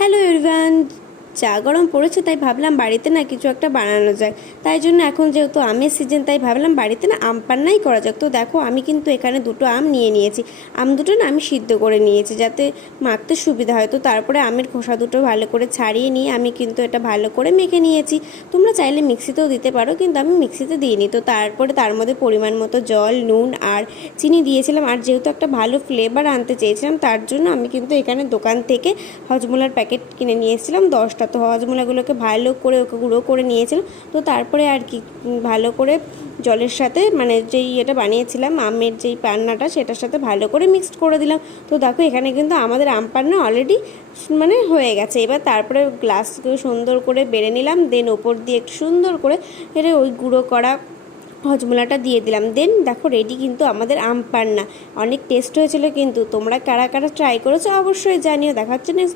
Hello everyone, চা গরম পড়েছে তাই ভাবলাম বাড়িতে না কিছু একটা বানানো যায়। তাই জন্য এখন যেহেতু আমের সিজন তাই ভাবলাম বাড়িতে না আম পান্নাই করা যাক। তো দেখো আমি কিন্তু এখানে দুটো আম নিয়ে নিয়েছি। আম দুটো না আমি সিদ্ধ করে নিয়েছি যাতে মাখতে সুবিধা হয়। তো তারপরে আমের খোসা দুটো ভালো করে ছাড়িয়ে নিয়ে আমি কিন্তু এটা ভালো করে মেখে নিয়েছি। তোমরা চাইলে মিক্সিতেও দিতে পারো, কিন্তু আমি মিক্সিতে দিইনি। তো তারপরে তার মধ্যে পরিমাণ মতো জল, নুন আর চিনি দিয়েছিলাম। আর যেহেতু একটা ভালো ফ্লেভার আনতে চেয়েছিলাম তার জন্য আমি কিন্তু এখানে দোকান থেকে হজমোলার প্যাকেট কিনে নিয়ে এসেছিলাম 10টা। তো হজমোলাগুলোকে ভালো করে ওকে গুঁড়ো করে নিয়েছিলাম। তো তারপরে আর কি ভালো করে জলের সাথে মানে যেই এটা বানিয়েছিলাম আমের যেই পান্নাটা সেটার সাথে ভালো করে মিক্সড করে দিলাম। তো দেখো এখানে কিন্তু আমাদের আম পান্না অলরেডি মানে হয়ে গেছে। এবার তারপরে গ্লাসকে সুন্দর করে বেড়ে নিলাম, দেন ওপর দিয়ে একটু সুন্দর করে এটা ওই গুঁড়ো করা হজমোলাটা দিয়ে দিলাম। দেন দেখো রেডি কিন্তু আমাদের আম পান্না। অনেক টেস্ট হয়েছিল, কিন্তু তোমরা কারা কারা ট্রাই করেছো অবশ্যই জানিও। দেখা হচ্ছে নেক্সট